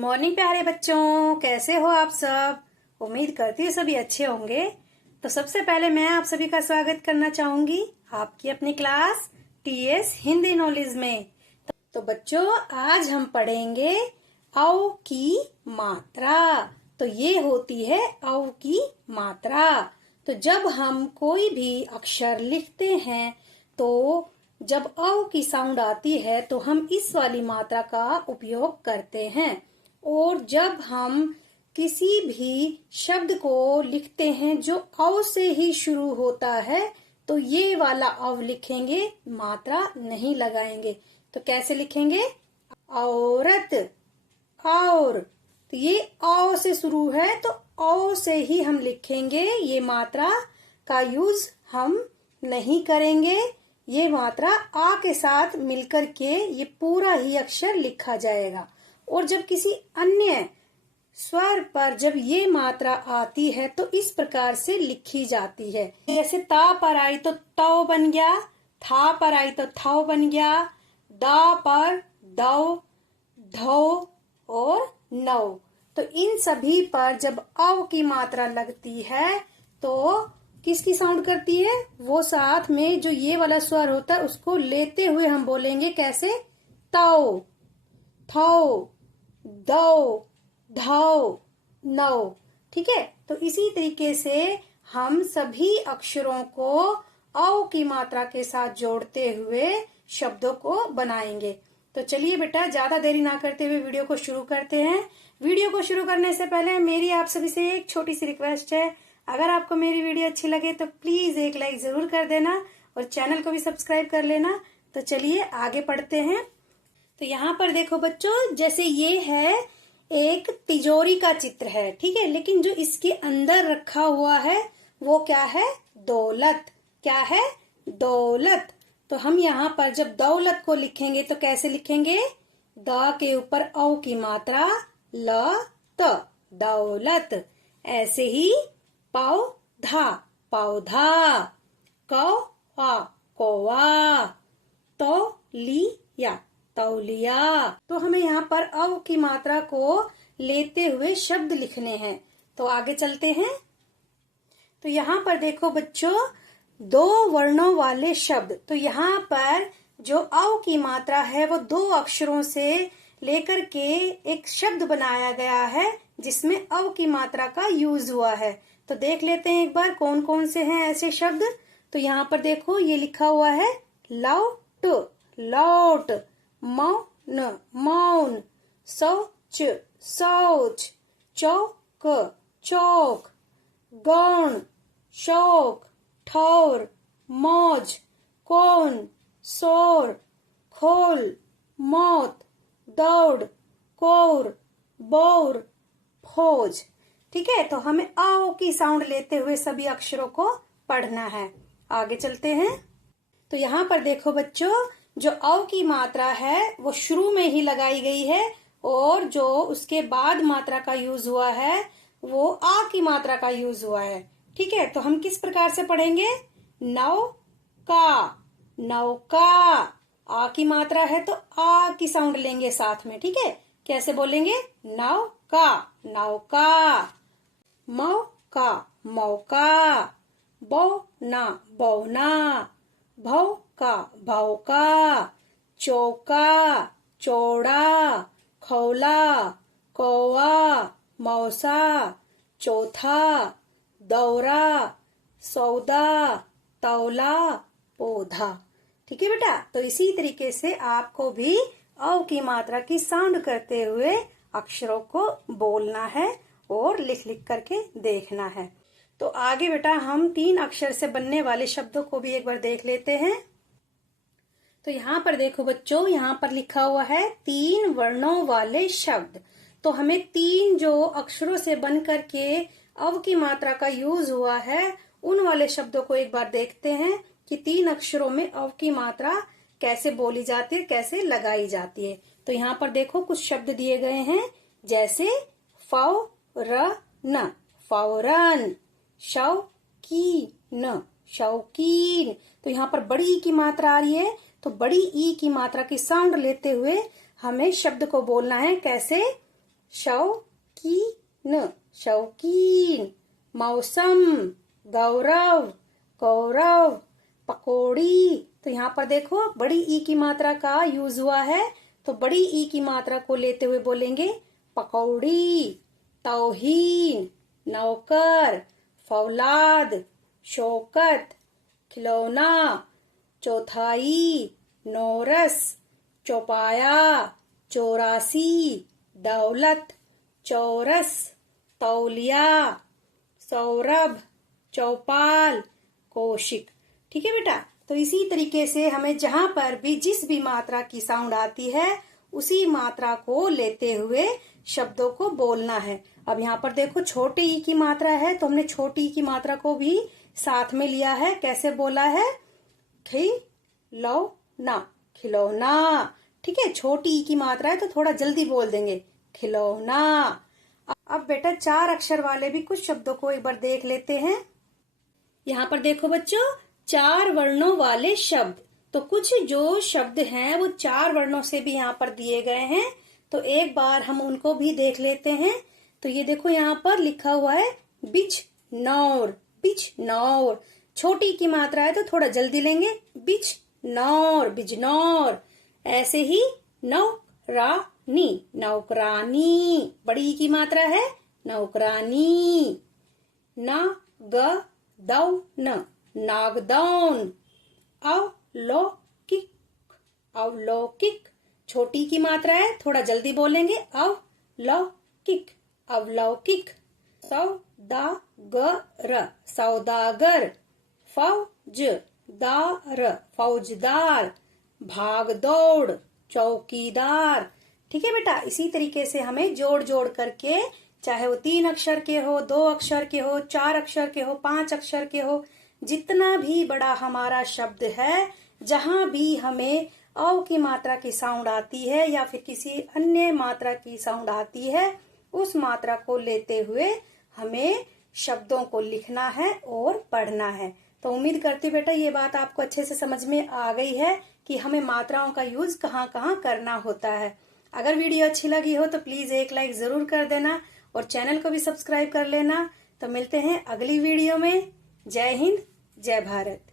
Morning प्यारे बच्चों, कैसे हो आप सब। उम्मीद करती हूँ सभी अच्छे होंगे। तो सबसे पहले मैं आप सभी का स्वागत करना चाहूंगी आपकी अपनी क्लास टीएस हिंदी नॉलेज में। तो बच्चों, आज हम पढ़ेंगे औ की मात्रा। तो ये होती है औ की मात्रा। तो जब हम कोई भी अक्षर लिखते हैं तो जब औ की साउंड आती है तो हम इस वाली मात्रा का उपयोग करते हैं। और जब हम किसी भी शब्द को लिखते हैं जो औ से ही शुरू होता है तो ये वाला औ लिखेंगे, मात्रा नहीं लगाएंगे। तो कैसे लिखेंगे? औरत, और। तो ये औ से शुरू है तो औ से ही हम लिखेंगे। ये मात्रा का यूज हम नहीं करेंगे। ये मात्रा आ के साथ मिलकर के ये पूरा ही अक्षर लिखा जाएगा। और जब किसी अन्य स्वर पर जब ये मात्रा आती है तो इस प्रकार से लिखी जाती है। जैसे ता पर आई तो तौ बन गया, था पर आई तो थौ बन गया, दा पर दौ, धौ और नौ। तो इन सभी पर जब अव की मात्रा लगती है तो किसकी साउंड करती है? वो साथ में जो ये वाला स्वर होता है उसको लेते हुए हम बोलेंगे। कैसे? तौ, थौ, दौ, धौ, नौ। ठीक है। तो इसी तरीके से हम सभी अक्षरों को औ की मात्रा के साथ जोड़ते हुए शब्दों को बनाएंगे। तो चलिए बेटा, ज्यादा देरी ना करते हुए वीडियो को शुरू करते हैं। वीडियो को शुरू करने से पहले मेरी आप सभी से एक छोटी सी रिक्वेस्ट है। अगर आपको मेरी वीडियो अच्छी लगे तो प्लीज एक लाइक जरूर कर देना और चैनल को भी सब्सक्राइब कर लेना। तो चलिए आगे पढ़ते हैं। तो यहाँ पर देखो बच्चों, जैसे ये है एक तिजोरी का चित्र है, ठीक है। लेकिन जो इसके अंदर रखा हुआ है वो क्या है? दौलत। क्या है? दौलत। तो हम यहाँ पर जब दौलत को लिखेंगे तो कैसे लिखेंगे? द के ऊपर औ की मात्रा, ल त, दौलत। ऐसे ही पौधा, पौधा, कौवा, कौवा, तौलिया, तौलिया। तो हमें यहाँ पर अव की मात्रा को लेते हुए शब्द लिखने हैं। तो आगे चलते हैं। तो यहाँ पर देखो बच्चों, दो वर्णों वाले शब्द। तो यहाँ पर जो अव की मात्रा है वो दो अक्षरों से लेकर के एक शब्द बनाया गया है जिसमें अव की मात्रा का यूज हुआ है। तो देख लेते हैं एक बार कौन कौन से हैं ऐसे शब्द। तो यहाँ पर देखो, ये लिखा हुआ है लौट, लौट, मौन, मौन, शौच, शौच, चौक, चौक, गौण, शौक, ठौर, मौज, कौन, शोर, खोल, मौत, दौड़, कौर, बौर, फौज। ठीक है। तो हमें आओ की साउंड लेते हुए सभी अक्षरों को पढ़ना है। आगे चलते हैं। तो यहाँ पर देखो बच्चों, जो औ की मात्रा है वो शुरू में ही लगाई गई है और जो उसके बाद मात्रा का यूज हुआ है वो आ की मात्रा का यूज हुआ है। ठीक है। तो हम किस प्रकार से पढ़ेंगे? नौका, नौका। आ की मात्रा है तो आ की साउंड लेंगे साथ में। ठीक है। कैसे बोलेंगे? नौका, नौका, मौका, मौका, बौना, बौना, भौका, भौका, चौका, चौड़ा, खौला, कौवा, मौसा, चौथा, दौरा, सौदा, तौला, पौधा। ठीक है बेटा। तो इसी तरीके से आपको भी औ की मात्रा की साउंड करते हुए अक्षरों को बोलना है और लिख लिख करके देखना है। तो आगे बेटा हम 3 अक्षर से बनने वाले शब्दों को भी एक बार देख लेते हैं। तो यहाँ पर देखो बच्चों, यहाँ पर लिखा हुआ है 3 वर्णों वाले शब्द। तो हमें 3 जो अक्षरों से बन करके अव की मात्रा का यूज हुआ है उन वाले शब्दों को एक बार देखते हैं कि 3 अक्षरों में अव की मात्रा कैसे बोली जाती है, कैसे लगाई जाती है। तो यहाँ पर देखो कुछ शब्द दिए गए हैं, जैसे फौरन, फौरन, शौकीन, शौकीन। तो यहाँ पर बड़ी ई की मात्रा आ रही है तो बड़ी ई की मात्रा की साउंड लेते हुए हमें शब्द को बोलना है। कैसे? शौकीन, शौकीन। मौसम, गौरव, गौरव। पकौड़ी, तो यहाँ पर देखो बड़ी ई की मात्रा का यूज हुआ है, तो बड़ी ई की मात्रा को लेते हुए बोलेंगे पकौड़ी। तौहीन, नौकर। फौलाद, शौकत। खिलौना, चौथाई। नौरस, चौपाया। 84, दौलत। चौरस, तौलिया। सौरभ, चौपाल। कौशिक। ठीक है बेटा, तो इसी तरीके से हमें जहां पर भी जिस भी मात्रा की साउंड आती है उसी मात्रा को लेते हुए शब्दों को बोलना है। अब यहाँ पर देखो छोटे ई की मात्रा है, तो हमने छोटी ई की मात्रा को भी साथ में लिया है। कैसे बोला है? खिलौना, खिलौना। ठीक है, छोटी ई की मात्रा है तो थोड़ा जल्दी बोल देंगे, खिलौना। अब बेटा 4 अक्षर वाले भी कुछ शब्दों को एक बार देख लेते हैं। यहाँ पर देखो बच्चों, 4 वर्णों वाले शब्द, तो कुछ जो शब्द हैं वो 4 वर्णों से भी यहाँ पर दिए गए हैं, तो एक बार हम उनको भी देख लेते हैं। तो ये देखो यहाँ पर लिखा हुआ है बिजनौर, बिजनौर। छोटी की मात्रा है तो थोड़ा जल्दी लेंगे, बिजनौर, बिजनौर। ऐसे ही नौकरानी, नौकरानी। बड़ी की मात्रा है, नौकरानी। नागदौन, नागदौन। अवलौकिक, अवलौकिक। छोटी की मात्रा है, थोड़ा जल्दी बोलेंगे, अवलौकिक, अवलौकिक। सौदागर, सौदागर। फौजदार, फौजदार। भागदौड़, चौकीदार। ठीक है बेटा, इसी तरीके से हमें जोड़ जोड़ करके, चाहे वो 3 अक्षर के हो, 2 अक्षर के हो, 4 अक्षर के हो, 5 अक्षर के हो, जितना भी बड़ा हमारा शब्द है, जहां भी हमें औ की मात्रा की साउंड आती है या फिर किसी अन्य मात्रा की साउंड आती है, उस मात्रा को लेते हुए हमें शब्दों को लिखना है और पढ़ना है। तो उम्मीद करती हूँ बेटा ये बात आपको अच्छे से समझ में आ गई है कि हमें मात्राओं का यूज कहाँ कहाँ करना होता है। अगर वीडियो अच्छी लगी हो तो प्लीज एक लाइक जरूर कर देना और चैनल को भी सब्सक्राइब कर लेना। तो मिलते हैं अगली वीडियो में। जय हिंद, जय भारत।